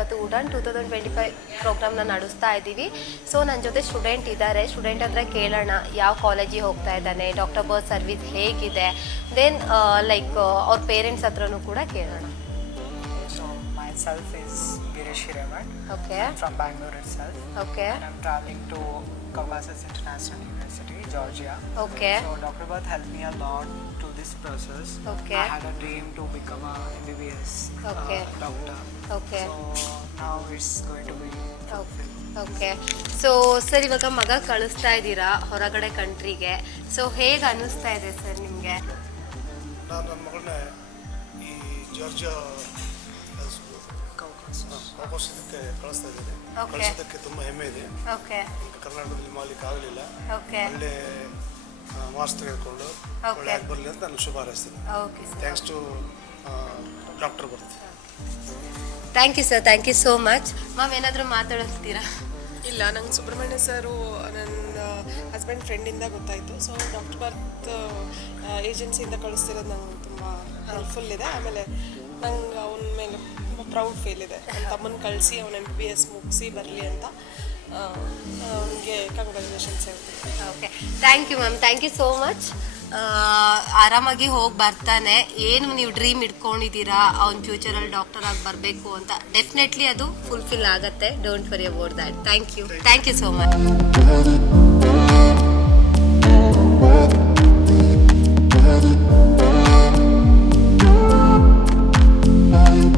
ಇವತ್ತು ಉಡಾನ್ 2025 ಪ್ರೋಗ್ರಾಮ್ನ ನಡೆಸ್ತಾ ಇದ್ದೀವಿ. ಸೊ ನನ್ನ ಜೊತೆ ಸ್ಟೂಡೆಂಟ್ ಇದ್ದಾರೆ. ಸ್ಟೂಡೆಂಟ್ ಹತ್ರ ಕೇಳೋಣ ಯಾವ ಕಾಲೇಜಿಗೆ ಹೋಗ್ತಾ ಇದ್ದಾನೆ, ಡಾಕ್ಟರ್ ಬರ್ತ್ ಸರ್ವಿಸ್ ಹೇಗಿದೆ, ದೆನ್ ಲೈಕ್ ಅವ್ರ ಪೇರೆಂಟ್ಸ್ ಹತ್ರನೂ ಕೂಡ ಕೇಳೋಣ. So myself is Girish Hiramat. Okay. I'm from Bangalore itself. Okay. And I'm traveling to Caucasus International University, Georgia. Okay. So Dr. Bhatt helped me a lot to this process. Okay. I had a dream to become a MBBS Okay. doctor. Okay. So now it's going to be fulfilled. Okay. So sir ಇವಾಗ ಮಗ ಕಳಿಸ್ತಾ ಇದ್ದೀರಾ ಹೊರಗಡೆ ಕಂಟ್ರಿಗೆ. So ಹೇಗೆ ಅನ್ನಿಸ್ತಾ ಇದೆ sir ನಿಮಗೆ? ನಾನು ನನ್ನ ಮಗಳನ್ನ ಈ ಜಾರ್ಜಿಯಾ ಕಾಕಸ್ ಇದಕ್ಕೆ ಕಳಿಸ್ತಾ ಇದ್ದೀನಿ. ಕಳಿಸೋದಕ್ಕೆ ತುಂಬ ಹೆಮ್ಮೆ ಇದೆ. ಓಕೆ. ಕರ್ನಾಟಕದಲ್ಲಿ ಮಾಡ್ಲಿಕ್ಕೆ ಆಗಲಿಲ್ಲ. ಓಕೆ. ಒಳ್ಳೆ ಮಾರ್ಕ್ಸ್ ತೆಗೆದುಕೊಂಡು ಒಳ್ಳೆ ಆಗಿ ಬರಲಿ ಅಂತ ನಾನು ಶುಭ ಹಾರೈಸ್ತೀನಿ. Okay sir. Thanks to doctor birth. Thank you sir, thank you so much. Ma'am ಏನಾದರೂ ಮಾತಾಡಿಸ್ತೀರಾ? ಇಲ್ಲ, ನಂಗೆ ಸುಬ್ರಹ್ಮಣ್ಯ ಸರು ನನ್ನ ಹಸ್ಬೆಂಡ್ ಫ್ರೆಂಡಿಂದ ಗೊತ್ತಾಯಿತು. ಸೊ ಡಾಕ್ಟರ್ ಬರ್ತ್ ಏಜೆನ್ಸಿಯಿಂದ ಕಳಿಸ್ತಿರೋದು ನಂಗೆ ತುಂಬ ಹೆಲ್ಪ್ಫುಲ್ ಇದೆ. ಆಮೇಲೆ ನಂಗೆ ಅವನ ಮೇಲೆ ತುಂಬ ಪ್ರೌಡ್ ಫೀಲ್ ಇದೆ. ನನ್ನ ತಮ್ಮನ ಕಳಿಸಿ ಅವನ MBBS ಮುಗಿಸಿ ಬರಲಿ ಅಂತ ಅವನಿಗೆ ಕಂಗ್ರ್ಯಾಚುಲೇಷನ್ಸ್ ಹೇಳ್ತೀನಿ. Okay, thank you ma'am, thank you so much. ಆರಾಮಾಗಿ ಹೋಗಿ ಬರ್ತಾನೆ. ಏನು ನೀವು ಡ್ರೀಮ್ ಇಟ್ಕೊಂಡಿದ್ದೀರಾ ಅವ್ನ ಫ್ಯೂಚರಲ್ಲಿ ಡಾಕ್ಟರ್ ಆಗಿ ಬರಬೇಕು ಅಂತ, ಡೆಫಿನೆಟ್ಲಿ ಅದು ಫುಲ್ಫಿಲ್ ಆಗುತ್ತೆ. Don't worry about that. Thank you so much.